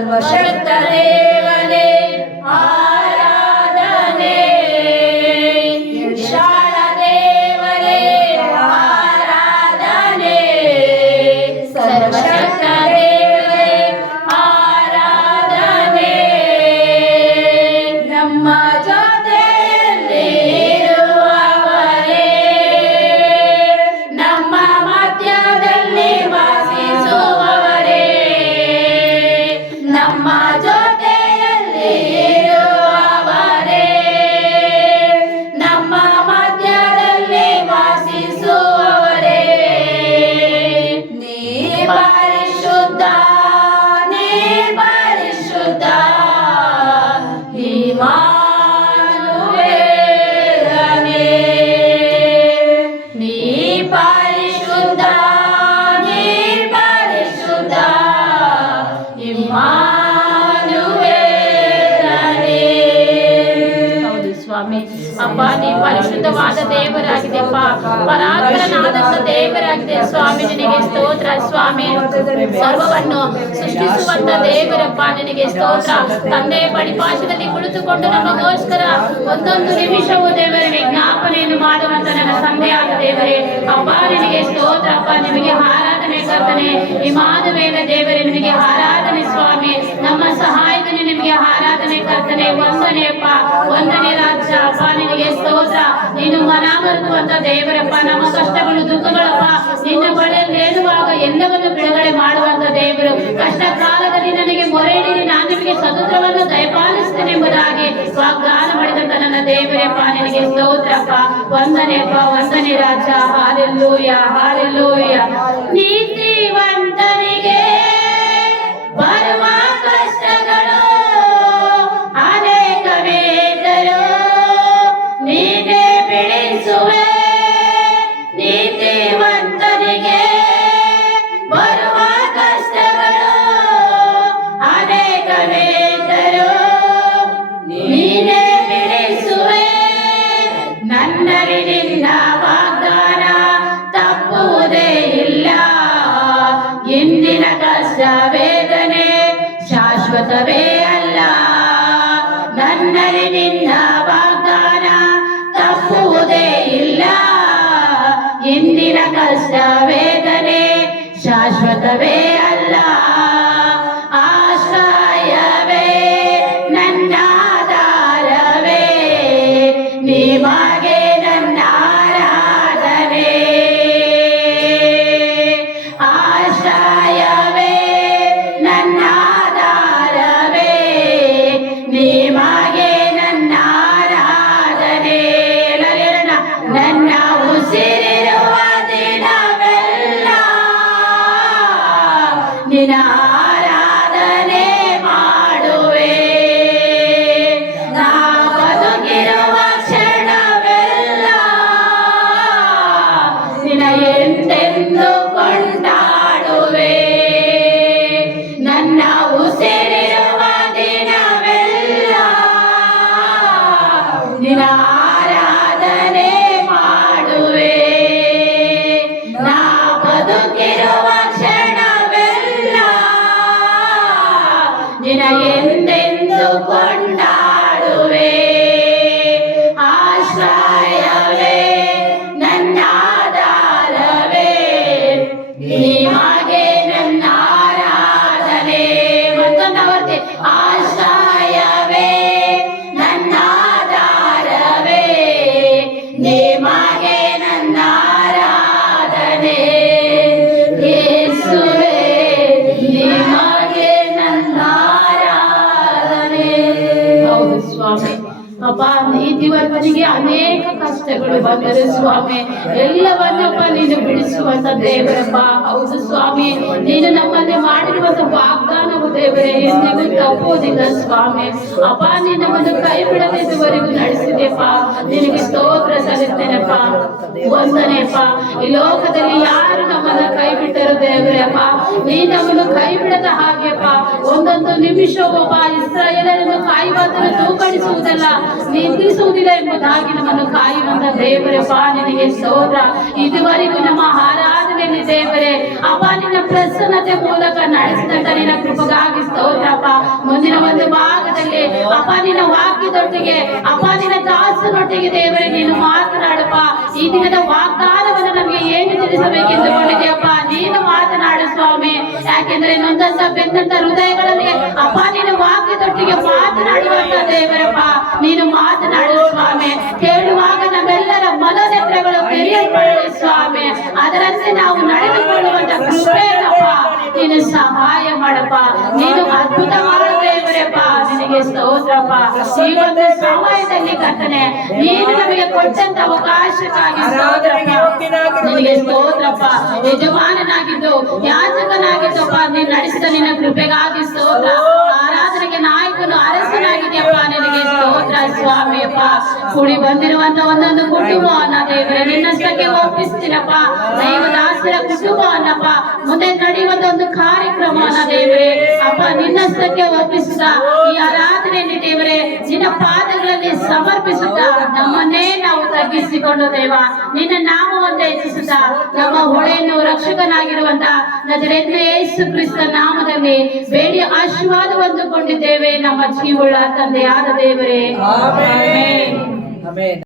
ಸರ್ವಶಕ್ತ ದೇವನೇ ಆರಾಧನೆ, ವಿಶಾಲ ದೇವರೇ ಆರಾಧನೆ, ಸರ್ವಶಕ್ತ ದೇವರೇ ಆರಾಧನೆ. ನಮ್ಮ ಜೊತೆಯಲ್ಲಿ ಇರುವವರೇ, ನಮ್ಮ ಮಧ್ಯದಲ್ಲಿ ವಾಸಿಸುವವರೇ, ನಮ್ಮ ಜೊತೆಯಲ್ಲಿ ಇರುವವರೇ, ನಮ್ಮ ಮಧ್ಯದಲ್ಲಿ ವಾಸಿಸುವವರೇ. ನೀ ಪರಿಶುದ್ಧ, ನೀ ಪರಿಶುದ್ಧ, ಇಮ್ಮಾನುವೇಲನೇ. ನೀ ಪರಿಶುದ್ಧ, ನೀ ಪರಿಶುದ್ಧ, ಇಮ್ಮಾನುವೇಲನೇ. ಹೌದು ಸ್ವಾಮಿ. ಅಪ್ಪ, ನೀ ಪರಿಶುದ್ಧವಾದ ದೇವರಾಗಿದೆಪ್ಪ, ಪರಾತ್ಪರನಾದಂತ ದೇವರಾಗಿದೆ ಸ್ವಾಮಿ. ನಿನಗೆ ಸ್ತೋತ್ರ ಸ್ವಾಮಿ. ಸರ್ವವನ್ನು ಸೃಷ್ಟಿಸುವಂತ ದೇವರಪ್ಪ, ನಿನಗೆ ಸ್ತೋತ್ರ. ತಂದೆ ಬಡಿಪಾಶದಲ್ಲಿ ಕುಳಿತುಕೊಂಡು ನಮಗೋಸ್ಕರ ಒಂದೊಂದು ನಿಮಿಷವೂ ದೇವರ ವಿಜ್ಞಾಪನೆಯನ್ನು ಮಾಡುವಂತ ನನ್ನ ತಂದೆಯಾದ ದೇವರೇ, ಅಪ್ಪ ನಿನಗೆ ಸ್ತೋತ್ರ. ಅಪ್ಪ ನಿಮಗೆ ಆರಾಧನೆ ಕರ್ತನೆ. ಇಮ್ಮಾನುವೇಲ ದೇವರೇ ನಿಮಗೆ ಆರಾಧನೆ ಸ್ವಾಮಿ. ನಮ್ಮ ಸಹಾಯಕನೇ ನಿಮಗೆ ಆರಾಧನೆ ಕರ್ತನೆ. ವಂದನೆ ಅಪ್ಪ, ವಂದನೆ ರಾಜ. ಅಪ್ಪ ನಿನಗೆ ಸ್ತೋತ್ರ. ನೀನು ಮನಮರುಗುವಂತ ದೇವರಪ್ಪ. ನಮ್ಮ ಕಷ್ಟಗಳು ದುಃಖಗಳಪ್ಪ ನಿನ್ನ ಬಳಿಯಲ್ಲಿ ಹೇಳುವಾಗ ಎಲ್ಲವನ್ನು ಬಿಡುಗಡೆ ಮಾಡುವಂತ ದೇವರು. ಕಷ್ಟ ಕಾಲದಲ್ಲಿ ನನಗೆ ಮೊರೆ ಇಡಿರಿ, ನಾನು ನಿಮಗೆ ಸ್ವತಂತ್ರವನ್ನು ದಯಪಾಲಿಸ್ತೇನೆ ಎಂಬುದಾಗಿ ವಾಗ್ದಾನ ಮಾಡಿದಂತ ನನ್ನ ದೇವರಪ್ಪ, ನಿನಗೆ ಸ್ತೋತ್ರಪ್ಪ. ವಂದನೆಯಪ್ಪ, ವಂದನೆ ರಾಜ. Hallelujah, hallelujah. ನೀತಿವಂತನಿಗೆ ಬರುವ ಕಷ್ಟಗಳು ಅನೇಕವೇದರೂ ನೀನೇ ಬಿಡಿಸುವೆ. ನೀತಿವಂತನಿಗೆ ಬರುವ ಕಷ್ಟಗಳು ಅನೇಕವೇದರೂ ನೀನೇ ಬಿಡಿಸುವೆ. ನನ್ನಲ್ಲಿ ನಿನ್ನ ವಾಗ್ದಾನ ತಪ್ಪುವುದೇ ಇಲ್ಲ. ಇಂದಿನ ಕಷ್ಟ ವೇದನೆ ಶಾಶ್ವತವೇ ಅಲ್ಲ. ನನ್ನಲ್ಲಿ ನಿನ್ನ ವಾಗ್ದಾನ ತಪ್ಪುವುದೇ ಇಲ್ಲ. ಇಂದಿನ ಕಷ್ಟ ವೇದನೆ ಶಾಶ್ವತವೇ ಅಲ್ಲ. ಆಶ್ರಯವೇ ನನ್ನ ಆಧಾರವೇ, ನಿಮಗೆ ನನ್ನ ಆರಾಧನೆ. ಆಶ್ರಯವೇ ನನ್ನ ಆಧಾರವೇ, ನಿಮಗೆ ನನ್ನ ಆರಾಧನೆ. ನನ್ನ ಉಸಿರಿರುವ ದಿನವೆಲ್ಲ ನಿನ್ನ ಆರಾಧನೆ ಮಾಡುವೆ. ನಾ ಬದುಕಿರುವ ಕ್ಷಣವೆಲ್ಲ ನಿನ್ನ ಎಂದೆಂದು ಕೊಂಡಾಡುವೆ. ನನ್ನ ಉಸಿರಿರುವ ದಿನವೆಲ್ಲ ನಿನ್ನ ಆರಾಧನೆ ಮಾಡುವೆ. ನಾ ಬದುಕಿರುವ ಕ್ಷಣವೆಲ್ಲ ನಿನ್ನ ಎಂದೆಂದು ಕೊಂಡಾಡುವೆ. ಆಶ್ರಯವೇ ನನ್ನ ಆಧಾರವೇ, ನಿಮಗೆ ನನ್ನ ಆರಾಧನೆ. ಮತ್ತೊಂದು ಆಶ್ರಯವೇ ನನ್ನ ಆಧಾರವೇ, ನಿಮಗೆ ನನ್ನ ಆರಾಧನೆ. ಯೇಸುವೇ ನಿಮಗೆ ನನ್ನ ಆರಾಧನೆ. ಹೌದು ಸ್ವಾಮಿ. ಅಪ್ಪ, ನೀತಿವಂತನಿಗೆ ಅನೇಕ ಕಷ್ಟಗಳು ಬಂದರೆ ಸ್ವಾಮಿ, ಎಲ್ಲವನ್ನಪ್ಪ ನೀನು ಬಿಡಿಸುವಂತ ದೇವರಪ್ಪ. ಹೌದು ಸ್ವಾಮಿ, ನೀನು ನಮ್ಮಲ್ಲಿ ಮಾಡಿರುವಂತ ವಾಗ್ದಾನವು ದೇವರೇ ಎಂದಿಗೂ ತಪ್ಪುವುದಿಲ್ಲ ಸ್ವಾಮಿ. ಅಪ್ಪ, ನೀನು ನಮ್ಮನ್ನು ಕೈ ಬಿಡದೆ ಇದುವರೆಗೂ ನಡೆಸಿದೆಪ್ಪ, ನಿನಗೆ ಸ್ತೋತ್ರ ಸಲ್ಲಿಸ್ತೇನಪ್ಪ. ವಂದನೆಯಪ್ಪ. ಈ ಲೋಕದಲ್ಲಿ ಯಾರು ನಮ್ಮನ್ನ ಕೈ ಬಿಟ್ಟರು ದೇವರೇ ಅಪ್ಪ, ನೀ ನಮ್ಮನ್ನು ಕೈ ಬಿಡದ ಹಾಗೆಪ್ಪ. ಒಂದೊಂದು ನಿಮಿಷವಪ್ಪ ಇಸ್ರಾಯೇಲರನ್ನು ಕಾಯುವುದನ್ನು ತೂಕಡಿಸುವುದಲ್ಲ, ನಿಂದಿಸುವುದಿಲ್ಲ ಎಂಬುದಾಗಿ ನಮ್ಮನ್ನು ಕಾಯುವಂತ ದೇವರಪ್ಪ, ನಿನಗೆ ಸ್ತೋತ್ರ. ಇದುವರೆಗೂ ನಮ್ಮ ಆರಾಧನೆಯಲ್ಲಿ ದೇವರೇ ಅಪ್ಪ ನಿನ್ನ ಪ್ರಸನ್ನತೆ ಮೂಲಕ ನಡೆಸಿ ನಡೆಸಿದಂತ ನಿನ್ನ ಕೃಪಗಾಗಿ ಸ್ತೋತ್ರಪ್ಪ. ಮುಂದಿನ ಒಂದು ಭಾಗದಲ್ಲಿ ಅಪ್ಪ ನಿನ್ನ ವಾಕ್ಯದೊಟ್ಟಿಗೆ ಅಪ್ಪ ನಿನ್ನ ದಾಸನೊಟ್ಟಿಗೆ ದೇವರೇ ನೀನು ಮಾತನಾಡಪ್ಪ. ಈ ದಿನದ ವಾಗ್ದಾನವನ್ನು ನಮಗೆ ಏನು ತಿಳಿಸಬೇಕೆಂದುಕೊಂಡಿದೆಯಪ್ಪ, ನೀನು ಮಾತನಾಡು ಸ್ವಾಮಿ. ಯಾಕೆಂದ್ರೆ ನೊಂದಂತ ಬೆಂದಂತ ಹೃದಯಗಳಲ್ಲಿ ಅಪ್ಪ ನಿನ್ನ ವಾಕ್ಯದೊಟ್ಟಿಗೆ ಮಾತನಾಡುವಂತ ದೇವರಪ್ಪ, ನೀನು ಮಾತನಾಡು ಸ್ವಾಮಿ. ಕೇಳುವಾಗ ನಮ್ಮೆಲ್ಲರ ಮನನೆತ್ರಗಳು ತೆರೆಯಲ್ಪಡಲಿ ಸ್ವಾಮಿ. ಅದರಂತೆ ನಾವು ನಡೆದುಕೊಳ್ಳುವಂತ ಕೃಪೆಯಪ್ಪ ನೀನು ಸಹಾಯ ಮಾಡಪ್ಪ. ನೀನು ಅದ್ಭುತ ಮಾಡು ದೇವರಪ್ಪ, ನಿನಗೆ ಸ್ತೋತ್ರಪ್ಪ. ಈ ಒಂದು ಸಮಯದಲ್ಲಿ ಕರ್ತನೆ ನೀನು ನಮಗೆ ಕೊಟ್ಟಂತ ಅವಕಾಶಕ್ಕಾಗಿ ನಿನಗೆ ಸ್ತೋತ್ರಪ್ಪ. ಯಜಮಾನನಾಗಿದ್ದು ಯಾಜಕನಾಗಿದ್ದಪ್ಪ, ನೀನು ನಡೆಸಿದ ನಿನ್ನ ಕೃಪೆಗಾಗಿ ಸ್ತೋತ್ರ. ಆರಾಧನೆಗೆ ನಾಯಕನು ಅರಸನಾಗಿದೆಯಪ್ಪ, ನಿನಗೆ ಸ್ತೋತ್ರ ಸ್ವಾಮಿಯಪ್ಪ. ಕೂಡಿ ಬಂದಿರುವಂತ ಒಂದೊಂದು ಕುಟುಂಬವನ್ನ ದೇವರೇ ನಿನ್ನಷ್ಟಕ್ಕೆ ಒಪ್ಪಿಸ್ತೀನಪ್ಪ. ದೈವದಾಸರ ಕುಟುಂಬವನ್ನಪ್ಪ, ಮುಂದೆ ನಡೆಯುವಂತ ಒಂದು ಕಾರ್ಯಕ್ರಮವನ್ನ ದೇವರೇ ಅಪ್ಪ ನಿನ್ನಷ್ಟಕ್ಕೆ ಒಪ್ಪಿಸುತ್ತ ಈ ಆರಾಧನೆಯಲ್ಲಿ ದೇವರೇ ನಿನ್ನ ಪಾದಗಳಲ್ಲಿ ಸಮರ್ಪಿಸುತ್ತ ನಮ್ಮನ್ನೇ ನಾವು ತಗ್ಗಿಸಿಕೊಂಡು ದೇವ ನಿನ್ನ ನಾಮವನ್ನು ಹೆಚ್ಚಿಸುತ್ತ ನಮ್ಮ ಹೊಳೆಯನ್ನು ರಕ್ಷಕನಾಗಿರುವಂತ ನಜರೇತಿನ ಯೇಸು ಕ್ರಿಸ್ತ ನಾಮದಲ್ಲಿ ಬೇಡಿ ಆಶೀರ್ವಾದ ಹೊಂದಿಕೊಂಡಿದ್ದೇವೆ ನಮ್ಮ ಜೀವವುಳ್ಳ ತಂದೆಯಾದ ದೇವರೇ. ಆಮೆನ್.